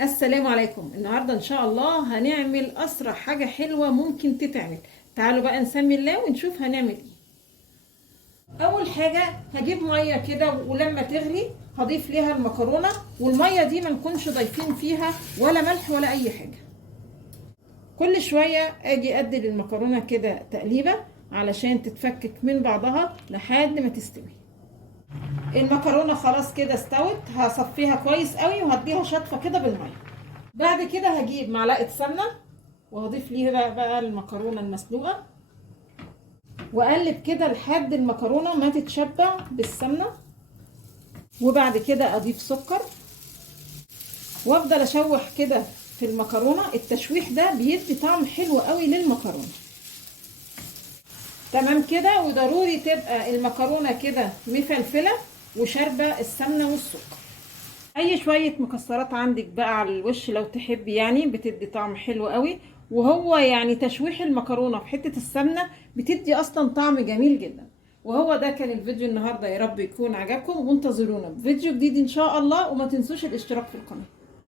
السلام عليكم. النهارده ان شاء الله هنعمل اسرع حاجه حلوه ممكن تتعمل. تعالوا بقى نسمي الله ونشوف هنعمل ايه. اول حاجه هجيب ميه كده ولما تغلي هضيف ليها المكرونه، والميه دي ما نكونش ضايفين فيها ولا ملح ولا اي حاجه. كل شويه اجي ادي للمكرونه كده تقليبه علشان تتفكك من بعضها لحد ما تستوي. المكرونه خلاص كده استوت، هصفيها كويس قوي وهديها شطفه كده بالميه. بعد كده هجيب معلقه سمنه وهضيف ليها بقى المكرونه المسلوقه، واقلب كده لحد المكرونه ما تتشبع بالسمنه. وبعد كده اضيف سكر وافضل اشوح كده في المكرونه. التشويح ده بيدي طعم حلو قوي للمكرونه. تمام كده، وضروري تبقى المكرونه كده مفلفله وشاربه السمنه والسكر. اي شويه مكسرات عندك بقى على الوش لو تحبي، يعني بتدي طعم حلو قوي. وهو يعني تشويح المكرونه في حته السمنه بتدي اصلا طعم جميل جدا. وهو ده كان الفيديو النهارده، يا رب يكون عجبكم، وانتظرونا بفيديو جديد ان شاء الله، وما تنسوش الاشتراك في القناه.